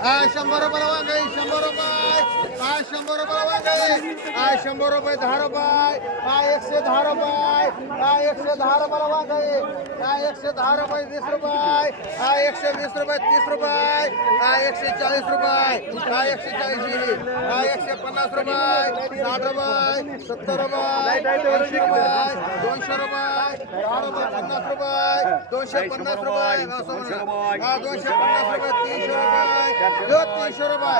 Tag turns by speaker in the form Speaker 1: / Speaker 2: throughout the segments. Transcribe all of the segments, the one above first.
Speaker 1: I शंभर रुपयाला वांगाई शंभर रुपये. आय शंभर रुपयाला वांगाई आय शंभर रुपये दहा रुपये. आय एकशे दहा रुपये. आय एकशे दहा रुपयाला वांगाई आय एकशे दहा रुपये वीस रुपये. आय एकशे वीस रुपये तीस रुपये. आय एकशे चाळीस रुपये. हा एकशे चाळीस आय एकशे पन्नास रुपये. साठ रुपये. सत्तर रुपये. ऐंशी रुपये. दोनशे रुपये. दहा रुपये पन्नास रुपये. दोनशे पन्नास रुपये. दोनशे पन्नास रुपये तीनशे रुपये. यो, तीनशे रुपये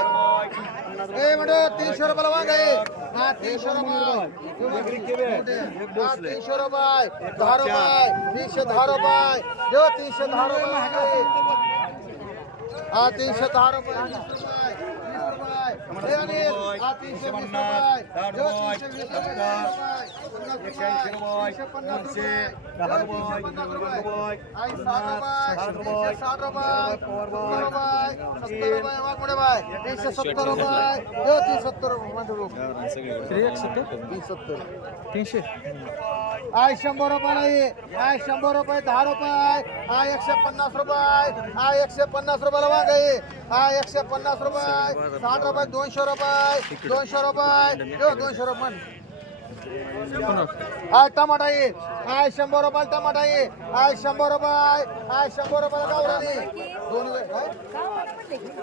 Speaker 1: ए म्हणजे तीनशे रुपयाला वांग आहे हा तीनशे रुपये हा, तीनशे रुपये दहा रुपये तीनशे दहा रुपये यो तीनशे दहा रुपये वांग आहे. हा तीनशे दहा रुपये वीस रुपये, वीस रुपये. हे अनिल, हा तीनशे वीस रुपये यो, तीनशे सत्तर रुपये तीन सत्तर रुपये
Speaker 2: तीनशे
Speaker 1: आय शंभर रुपये नाही. आय शंभर रुपये दहा रुपये आय. एकशे पन्नास रुपये आय. एकशे पन्नास रुपयाला वांग आहे आय एकशे पन्नास रुपये साठ रुपये दोनशे रुपये दोनशे रुपये दोनशे रुपये आय टमाटा ये. आय शंभर रुपये टमाटा ये. आय शंभर रुपये आय शंभर रुपये गावरानी. दोन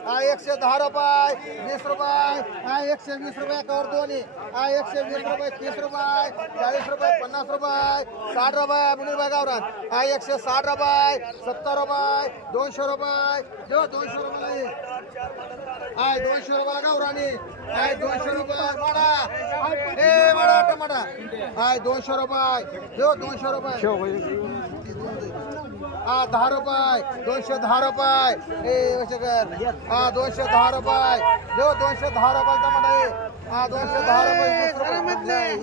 Speaker 1: आय एकशे दहा रुपये वीस रुपये आय एकशे वीस रुपये कवर दोन्ही. आय एकशे वीस रुपये तीस रुपये चाळीस रुपये पन्नास रुपये साठ रुपये मुलीबाई गावरान. आय एकशे साठ रुपये सत्तर रुपये दोनशे रुपये. दोनशे रुपये आय दोनशे रुपयाला गावरानी आय दोनशे रुपये माडा. ए माडा टमाटा. आय दोनशे रुपये. जो दोनशे रुपये. हा दहा रुपये. दोनशे दहा रुपये. ए हा दोनशे दहा रुपये. जो दोनशे दहा रुपये टमाटा आहे. हा दोनशे दहा रुपये रुपये.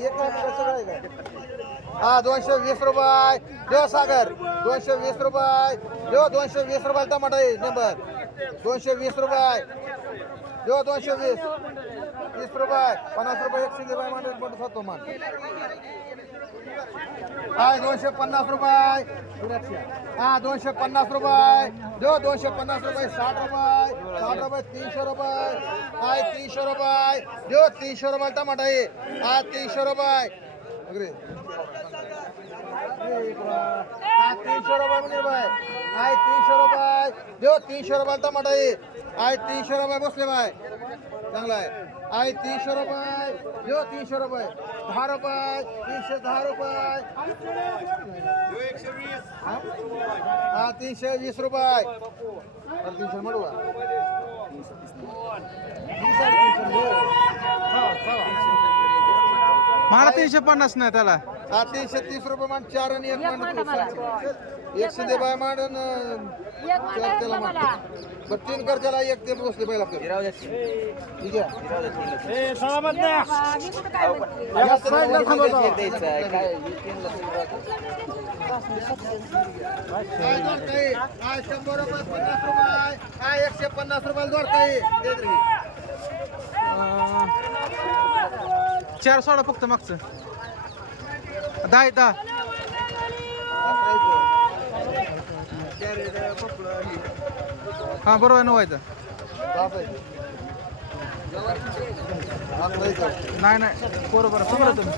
Speaker 1: रुपये? हा दोनशे वीस रुपये. जो सागर. दोनशे वीस रुपये. जो दोनशे वीस रुपये टमाटा आहे. नंबर. दोनशे वीस रुपये. देव दोनशे वीस. तीस रुपये. पन्नास रुपये एकशे रुपये बाय मान होतो मान काय दोनशे पन्नास रुपये. हा दोनशे पन्नास रुपये. देव दोनशे पन्नास रुपये साठ रुपये. साठ रुपये तीनशे रुपये. काय तीनशे रुपये. देव तीनशे रुपये टमाटा आहे. हा तीनशे रुपये. अग्रे तीनशे रुपये म्हणजे बाय. हाय तीनशे रुपये. जो तीनशे रुपये टमाटा आहे. आय तीनशे रुपये बसले बाय. चांगला आहे. आहे तीनशे रुपये. जो तीनशे रुपये. दहा रुपये. तीनशे दहा रुपये. हा? तीनशे वीस रुपये. तर तीनशे म्हणू तीनशे घे.
Speaker 2: मला तीनशे पन्नास नाही त्याला.
Speaker 1: हा तीनशे तीस रुपये मान चार आणि एक मान एकशे दे बाय आणि चार त्याला बरं तीन कर त्याला एक ते बसले पहिला कर. ठीक आहे? या साईडला थांबा काय दर काही काय शंभर रुपये पन्नास रुपये? काय एकशे पन्नास रुपये दर काही देत रे
Speaker 2: अं, चार सोडा फक्त मागचं. दहा आहे, दहा. हा बरोबर आहे नवायचं नाही नाही. बरोबर समजा तुम्ही.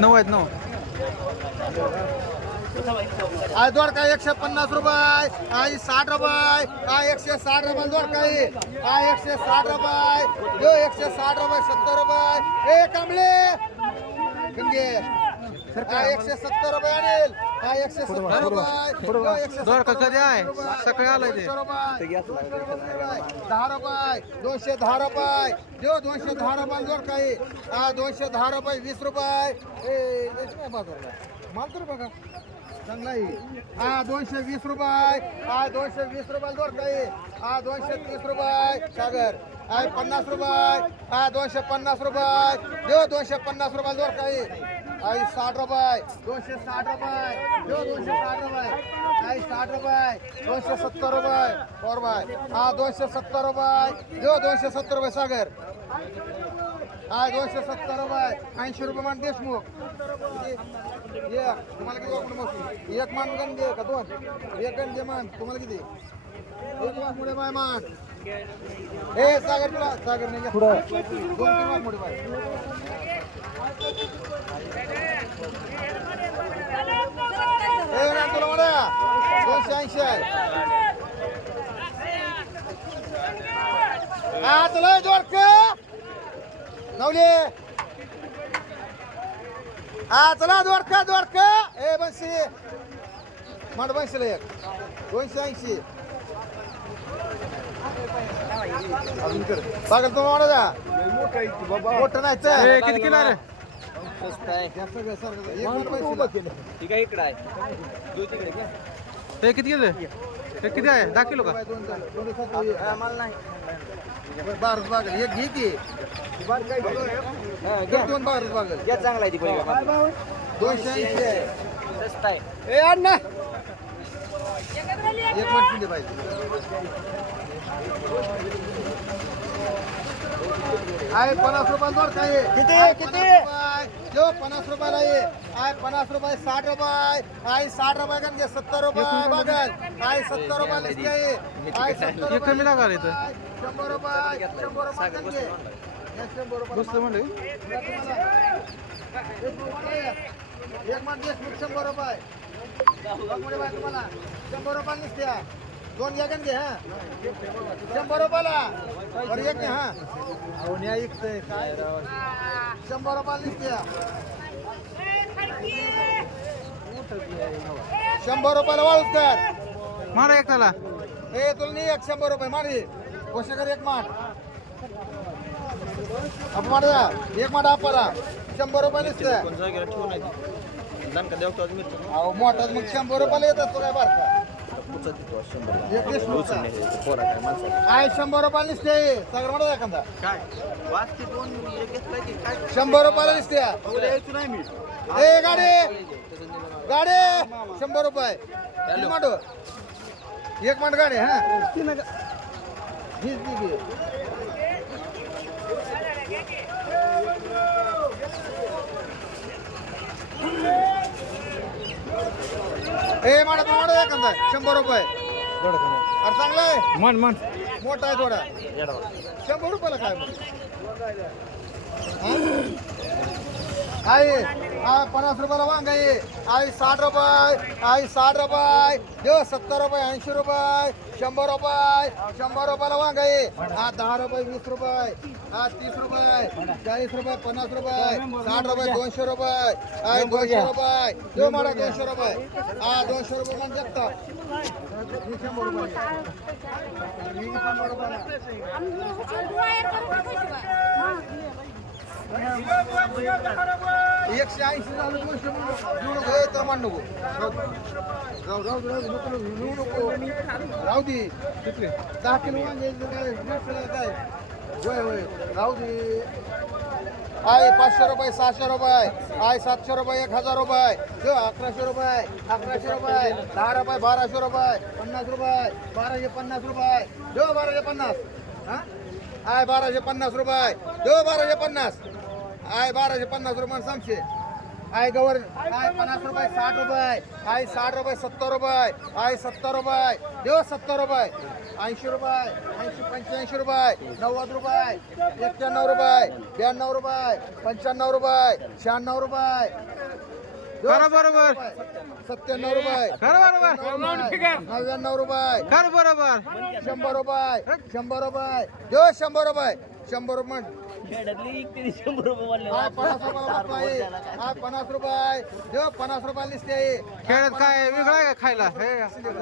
Speaker 2: नऊ आहेत नऊ.
Speaker 1: दोड काय एकशे पन्नास रुपये आय साठ रुपये आय एकशे साठ रुपये दोड काही आय एकशे साठ रुपये यो एकशे साठ रुपये सत्तर रुपये. ए कमले गंगे आय एकशे सत्तर रुपये एकशे सत्तर रुपये. यो एकशे
Speaker 2: दोड का
Speaker 1: सत्तर
Speaker 2: कधी आहे?
Speaker 1: रुपये.
Speaker 2: सकाळी आलंय ते.
Speaker 1: दोनशे रुपये. दहा रुपये. दोनशे दहा रुपये. देऊ दोनशे दहा रुपये जोड काही हा दोनशे दहा रुपये वीस रुपये. ए काय माल तर बघा. चांगला आहे हा दोनशे वीस रुपये. हा दोनशे वीस रुपये जोड काही हा दोनशे तीस रुपये. सागर. आहे पन्नास रुपये. हा दोनशे पन्नास रुपये. देव दोनशे पन्नास रुपये जोड काही आई साठ रुपये. दोनशे साठ रुपये. देव दोनशे साठ रुपये. आई साठ रुपये. दोनशे सत्तर रुपये. फोर बाय हा दोनशे सत्तर रुपये. देव दोनशे सत्तर रुपये सागर. हा दोनशे सत्तर रुपये. ऐंशी रुपये मान देशमुख. किती? एक तुम्हाला किती वाकडं मोजू? एक मान गण दे का दोन? एक गण दे मान तुम्हाला किती? एक वाक मुळे बाय मान. हे सागर तुला सागर नाही दोन तीन वाक मुळे बाय. ए ना तुला म्हणा दोनशे ऐंशी आहे. हा चला जोडक नवले हा चला दोडक दोडक ए बनशी मांड बनशीला एक दोनशे ऐंशी अजून कर पागल तो म्हणा जा मोठं नाही चल.
Speaker 2: ए, किती किलो रे
Speaker 1: सगळं सारखं. एक मांड बनशीला.
Speaker 2: हे किती किलो आहे? हे किती आहे दहा किलो का
Speaker 1: बाय दोन झालं. दोन दिवसात होईल. बरं, बारच बागल. एक घे की. घे दोन बारच बागल.
Speaker 3: चांगला आहे ती
Speaker 1: दोनशे ऐंशी आहे.
Speaker 3: स्वस्त आहे.
Speaker 1: ए अण्णा. एक मिनिट पाहिजे आहे पन्नास रुपयाला दोन काय
Speaker 3: किती? किती?
Speaker 1: जो पन्नास रुपयाला आहे आहे पन्नास रुपये साठ रुपये. आहे साठ रुपये का घे सत्तर रुपये. बघल आहे सत्तर रुपये लिस्ट आहे. आहे. सत्तर
Speaker 2: कमी लागायला इथं.
Speaker 1: शंभर रुपये शंभर रुपये का घे. शंभर रुपये
Speaker 2: बसलं म्हणलं.
Speaker 1: एक देशमुख शंभर रुपये. शंभर रुपये निघत्या दोन घ्या घे हा. शंभर रुपयाला. बरं एक हा. अहो ऐकतंय काय? शंभर रुपयाला निघत्या शंभर रुपयाला वाळूच कर.
Speaker 2: मारा एक त्याला.
Speaker 1: ए तुला नाही एक शंभर रुपये मारी. कोशेकर एक माठ. अपमाड एक माठ आपला. शंभर रुपये निघतंय अहो मोठा मग शंभर रुपयाला येत असतो काय बारका. काय शंभर रुपयाला निसते सागर म्हणा एखादा. शंभर रुपयाला निसते ए गाडी! गाडी! शंभर रुपये. मांडू. एक मांड गाडी हा? हीच ती घे. ए माडा तू माडा एखादा. शंभर रुपये. अरे चांगला आहे.
Speaker 2: मन मन.
Speaker 1: मोठा आहे थोडा. शंभर रुपयाला काय मग? हा? आहे पन्नास रुपयाला वांग आहे. आई साठ रुपये. आई साठ रुपये. देव सत्तर रुपये ऐंशी रुपये. शंभर रुपये. शंभर रुपयाला वांग आहे. हा दहा रुपये वीस रुपये. हा तीस रुपये. चाळीस रुपये पन्नास रुपये. साठ रुपये दोनशे रुपये. आहे दोनशे रुपये. देव मला दोनशे रुपये. हा दोनशे रुपये म्हणजे जगता. एकशे ऐंशी झालं दोनशे म्हणून हे तर मान नको. राहू राहू राहू नको घेऊ नको राहू दे. तिथे दहा किलो काय काय होय होय. राहू दे. आहे पाचशे रुपये सहाशे रुपये. आहे सातशे रुपये एक हजार रुपये. देऊ अकराशे रुपये अकराशे रुपये. दहा रुपये बाराशे रुपये. पन्नास रुपये. बाराशे पन्नास रुपये. जो बाराशे पन्नास. हा? आहे बाराशे पन्नास रुपये. जो बाराशे पन्नास. आहे बाराशे पन्नास रुपये समशे आहे गवर आहे पन्नास रुपये साठ रुपये. आहे साठ रुपये सत्तर रुपये. आहे सत्तर रुपये. देऊ सत्तर रुपये. ऐंशी रुपये ऐंशी पंच्याऐंशी रुपये. नव्वद रुपये एक्क्याण्णव रुपये ब्याण्णव रुपये पंच्याण्णव रुपये शहाण्णव रुपये.
Speaker 2: बरोबर.
Speaker 1: सत्त्याण्णव रुपये. नव्याण्णव रुपये.
Speaker 2: कर बरोबर.
Speaker 1: शंभर रुपये. शंभर रुपये. देऊ शंभर रुपये. शंभर रुपये
Speaker 3: शंभर रुपये वाढले
Speaker 1: हाय पन्नास रुपये. पन्नास रुपयाला लिस्ट आहे
Speaker 2: खेळात काय? वेगळं आहे का खायला? हे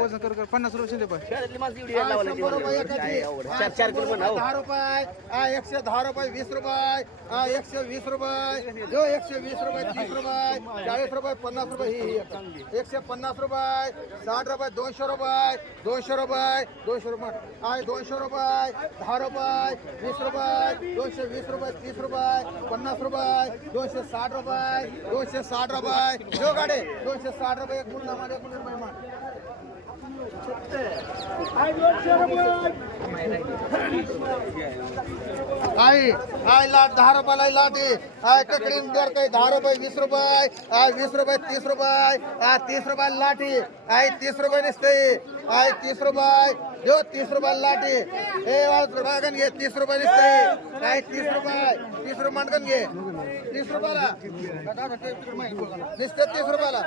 Speaker 2: वजन कर कर. पन्नास रुपये शिंदे पाय
Speaker 1: रुपये
Speaker 3: हो.
Speaker 1: दहा रुपये. एकशे दहा रुपये वीस रुपये. एकशे वीस रुपये. देव एकशे वीस रुपये तीस रुपये. चाळीस रुपये पन्नास रुपये ही ही एक. एकशे पन्नास रुपये साठ रुपये दोनशे रुपये दोनशे रुपये दोनशे रुपये. दोनशे रुपये दहा रुपये वीस रुपये दोनशे वीस रुपये. रुपये तीस रुपये पन्नास रुपये दोनशे साठ रुपये दोनशे साठ रुपये. जो गाडे दोनशे साठ रुपये एक मुलगा मान. एक मुलगा आहे आहे लाट दहा रुपयाला लाट आहे आहे ककडी दर काही दहा रुपये वीस रुपये. आहे वीस रुपये तीस रुपये. आहे तीस रुपयाला लाट आहे आहे तीस रुपये नसते. आहे तीस रुपये. जो तीस रुपयाला लाट आहे ए वागन घे तीस रुपये नसते. आहे तीस रुपये. तीस रुपये मांडकन घे. तीस रुपयाला. नुसतं तीस रुपयाला.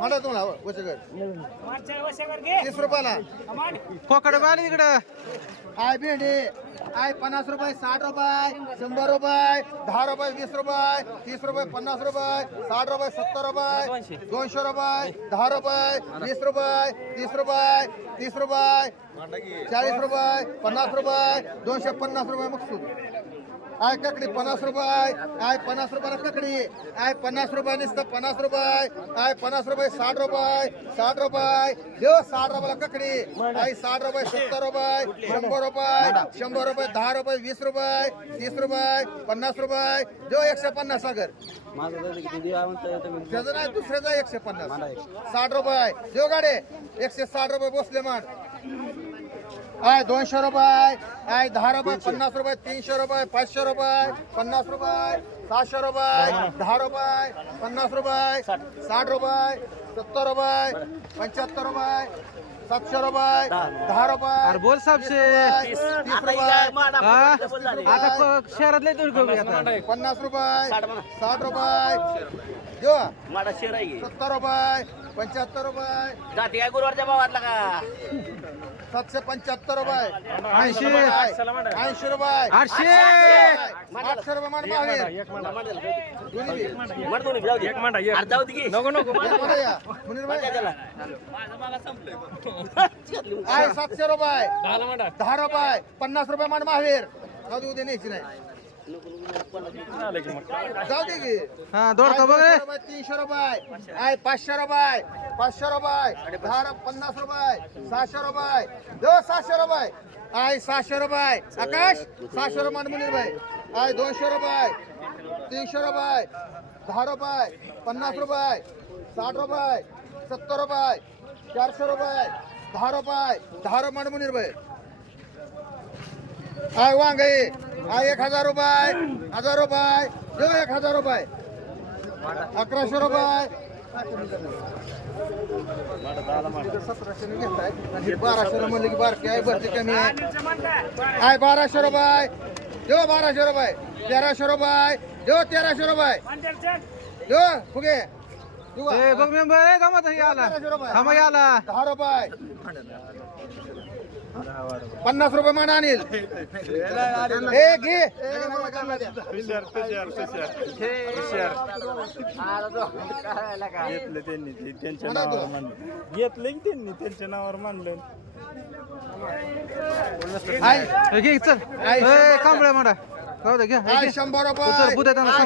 Speaker 1: म्हणा तुम्हाला वचकर तीस रुपयाला.
Speaker 2: कोकड बाली इकडं.
Speaker 1: आय भेंडी. आय पन्नास रुपये साठ रुपये शंभर रुपये दहा रुपये वीस रुपये तीस रुपये पन्नास रुपये साठ रुपये सत्तर रुपये दोनशे. रुपये दहा रुपये वीस रुपये तीस रुपये तीस रुपये चाळीस रुपये पन्नास रुपये दोनशे पन्नास रुपये मग आय ककडी पन्नास रुपये. आय पन्नास रुपयाला ककडी. आय पन्नास रुपये नुसतं पन्नास रुपये. आय पन्नास रुपये साठ रुपये. साठ रुपये. देव साठ रुपयाला ककडी. आय साठ रुपये सत्तर रुपये शंभर रुपये शंभर रुपये दहा रुपये वीस रुपये तीस रुपये पन्नास रुपये. देव एकशे पन्नास सागर त्याचं नाही दुसऱ्याचा एकशे पन्नास. साठ रुपये. देव गाडे एकशे साठ रुपये बसले मान आय दोनशे रुपये. आय दहा रुपये पन्नास रुपये तीनशे रुपये पाचशे रुपये पन्नास रुपये सहाशे रुपये दहा रुपये पन्नास रुपये साठ रुपये सत्तर रुपये पंच्याहत्तर रुपये सातशे रुपये दहा रुपये
Speaker 2: अरे बोल साहेबशे
Speaker 1: तीस रुपये
Speaker 2: हा आता शहरातले
Speaker 1: पन्नास रुपये साठ रुपये.
Speaker 3: माडा शेर आहे.
Speaker 1: सत्तर रुपये पंच्याहत्तर रुपये.
Speaker 3: जाती काय गुरुवारच्या भावातला का?
Speaker 1: सातशे पंच्याहत्तर रुपये.
Speaker 2: ऐंशी.
Speaker 1: ऐंशी रुपये.
Speaker 2: आठशे.
Speaker 1: आठशे रुपये. मान मागे.
Speaker 3: दे दे.
Speaker 2: नको नको
Speaker 1: सातशे रुपये. दहा रुपये. पन्नास रुपये मान महावीर जाऊ दे उद्या न्यायची नाही. जाऊ दे की.
Speaker 2: हा दोडका बघ
Speaker 1: आहे
Speaker 2: रे.
Speaker 1: दोनशे रुपये, तीनशे रुपये. आहे पाचशे रुपये पाचशे रुपये. दहा पन्नास रुपये सहाशे रुपये. दो सहाशे रुपये. आहे सहाशे रुपये. आकाश सहाशे रुपये मुनीर भाई. आहे दोनशे रुपये. तीनशे रुपये. दहा रुपये. पन्नास रुपये. साठ रुपये. सत्तर रुपये. चारशे रुपये. दहा रुपये. दहा रुपये मुनीर भाई. आहे वांगे. आहे एक हजार रुपये हजार रुपये देऊ एक हजार रुपये. अकराशे रुपये. बाराशे म्हणलं की बारकी आहे भरती कमी आहे. आहे बाराशे रुपये. देऊ बाराशे रुपये तेराशे रुपये देऊ तेराशे रुपये. देऊ फुगे.
Speaker 2: बघ मेंबर गमत आला थांबा आला
Speaker 1: दहा रुपये. पन्नास रुपये मान आणील. ए घे.
Speaker 4: घेतलं त्यांनी त्यांच्या
Speaker 1: म्हणा
Speaker 4: नावावर
Speaker 1: तू.
Speaker 4: मांडलं घेतलं की त्यांनी त्यांच्या नावावर
Speaker 2: ए, घे. चल ए कांबळे माडा जाऊ दे घ्या हे.
Speaker 1: शंभर रुपये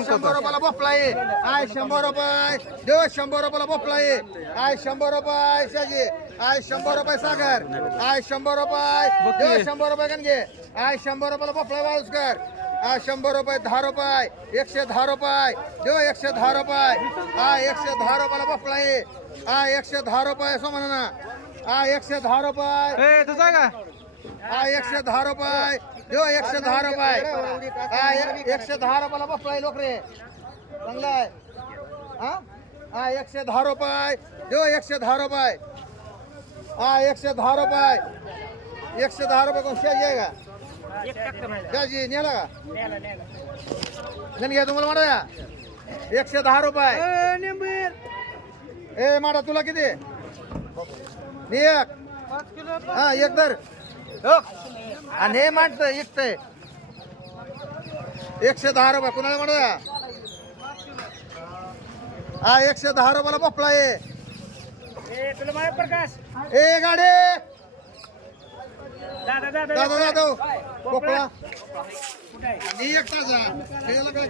Speaker 1: शंभर. रुपयाला बोपला आहे आय शंभर रुपये. देव शंभर रुपयाला बोपला आहे आय शंभर रुपये आय शंभर रुपये सागर आय शंभर रुपये देव. शंभर रुपये गण घे आय शंभर रुपयाला बोपला वाळूसकर आय शंभर रुपये दहा रुपये एकशे दहा रुपये देव एकशे दहा रुपये आय एकशे दहा रुपयाला बोपला आहे आय एकशे दहा रुपये असं म्हणा ना आय एकशे दहा रुपये
Speaker 2: ए तुझा का
Speaker 1: हा एकशे दहा रुपये देऊ एकशे दहा रुपये हा एक- एकशे दहा रुपयाला बसलाय लोक रे चांगला आहे हा हा एकशे दहा रुपये देऊ एकशे दहा रुपये हा एकशे दहा रुपये. एकशे दहा रुपये कोण शेज आहे का? शेजी नेला का? नाही घ्या तुम्हाला या एकशे दहा रुपये. ए माडा तुला किती? एक. हा एक दर आणि हे मांडत एकटंय एकशे दहा रुपये. कुणाला म्हणा? हा एकशे दहा रुपयाला बपला आहे. ए गाडे! दादा दादा पोकळा आणि एक ताजा त्याला काय